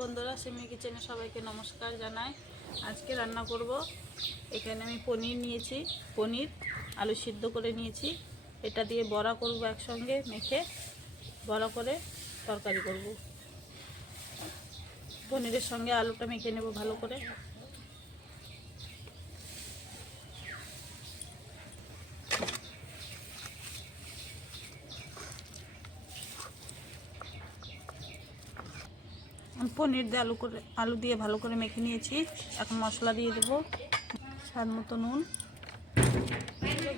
বন্ধুরা, সিমি কিচেনে সবাইকে নমস্কার জানাই। আজকে রান্না করব। এখানে আমি পনির নিয়েছি, পনির আলু সিদ্ধ করে নিয়েছি। এটা দিয়ে বড়া করব, একসঙ্গে মেখে বড়া করে তরকারি করব। পনিরের সঙ্গে আলুটা মেখে নেব ভালো করে। পনির দিয়ে আলু দিয়ে ভালো করে মেখে নিয়েছি। এখন মশলা দিয়ে দেবো, স্বাদ মতো নুন,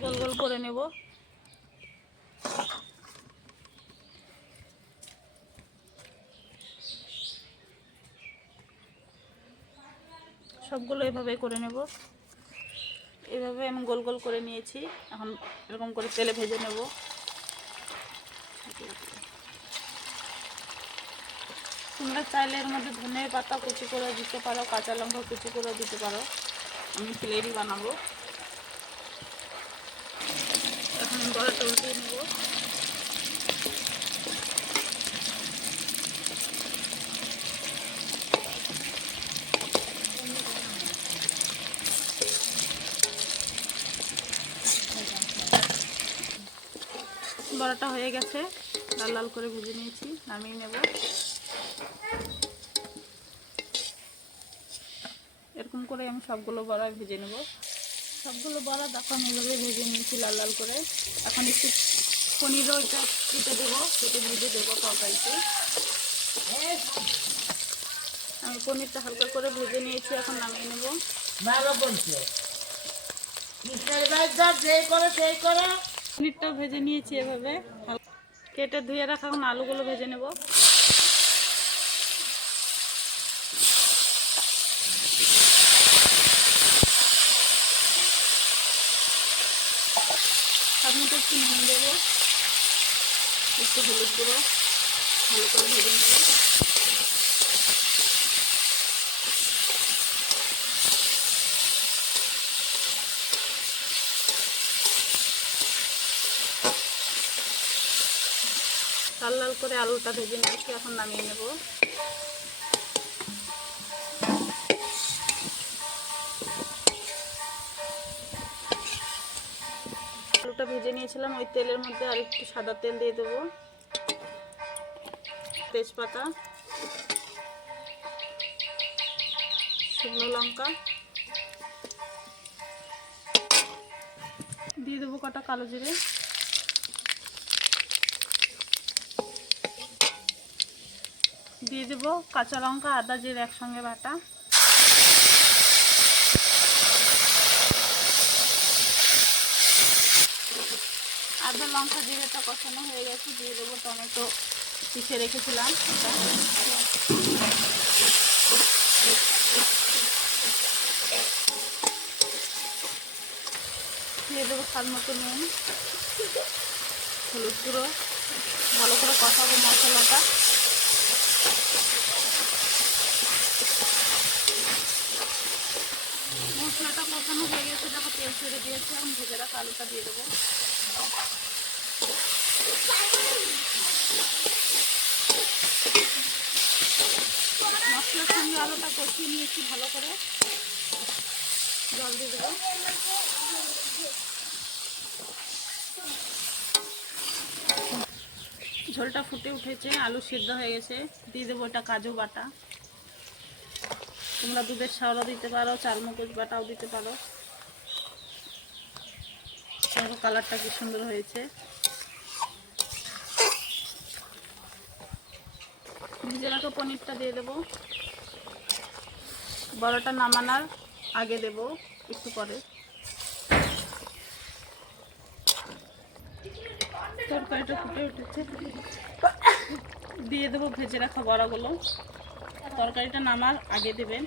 গোল গোল করে নেব। সবগুলো এভাবে করে নেব। এভাবে আমি গোল গোল করে নিয়েছি। এখন এরকম করে তেলে ভেজে নেব। তোমরা চাইলে এর মধ্যে ধনে পাতা কুচি করে দিতে পারো, কাঁচা লঙ্কা কুচি করে দিতে পারো। আমি প্লেনই বানাবো। এখন বড়াটা উল্টিয়ে নেব। বড়াটা হয়ে গেছে, লাল লাল করে ভেজে নিয়েছি, নামিয়ে নেব। এরকম করে আমি সবগুলো বড়া ভেজে নেব। সবগুলো বড়া দেখো আমি এভাবে ভেজে নিয়েছি লাল লাল করে। এখন একটু পনিরও এটা কেটে দেবো, কেটে ভেজে দেবো তরকারিতে। আমি পনিরটা হালকা করে ভেজে নিয়েছি, এখন নামিয়ে নেব। পনিরটা ভেজে নিয়েছি এভাবে কেটে ধুয়ে রাখা। এখন আলুগুলো ভেজে নেব। আপনি তো একটু নুন দেবো, একটু হলুদ গুঁড়ো, ভালো করে ভেজে নেব। লাল লাল করে আলুটা ভেজে নিয়েছি, এখন নামিয়ে নেব। আলুটা ভেজে নিয়েছিলাম, ওই তেলের মধ্যে আর একটু সাদা তেল দিয়ে দেবো, তেজপাতা, শুকনো লঙ্কা দিয়ে দেবো, কটা কালো জিরে, দিয়ে দেবো কাঁচা লঙ্কা, আদা, জিরে একসঙ্গে বাটা, আদা লঙ্কা জিরেটা কষানো হয়ে গেছে। দিয়ে দেবো টমেটো পিষে রেখেছিলাম, দিয়ে দেবো স্বাদ মতো নুন, হলুদ গুঁড়ো, ভালো করে কষাবো মশলাটা। মশলাটা কষানো হয়ে গেছে, দেখো তেল ছেড়ে দিয়েছে। এখন ভেজে রাখা আলুটা দিয়ে দেবো। মশলার সঙ্গে আলুটা কষিয়ে নিয়েছি ভালো করে। জল দিয়ে দেবো। ঝোলটা ফুটে উঠেছে, আলু সিদ্ধ হয়ে গেছে। দিয়ে দেবো এটা কাজু বাটা। তোমরা দুধের শাওরা দিতে পারো, চালমগজ বাটাও দিতে পারো। কালারটা কি সুন্দর হয়েছে। ভেজে রাখা পনিরটা দিয়ে দেবো। বড়াটা নামানোর আগে দেব, একটু পরে। তরকারিটা ফুটে উঠেছে, দিয়ে দেবো ভেজে রাখা বড়াগুলো। তরকারিটা নামার আগে দেবেন।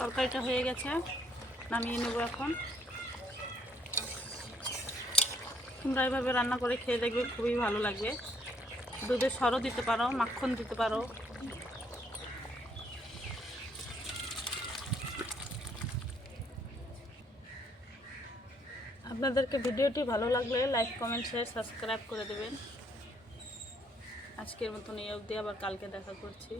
তরকারিটা হয়ে গেছে, নামিয়ে নেব এখন। তোমরা এভাবে রান্না করে খেয়ে দেখবে, খুবই ভালো লাগবে। দুধের সরও দিতে পারো, মাখন দিতে পারো। আপনাদেরকে ভিডিওটি ভালো লাগলে লাইক, কমেন্ট, শেয়ার, সাবস্ক্রাইব করে দেবেন। আজকের মতন এই অবধি, আবার কালকে দেখা করছি।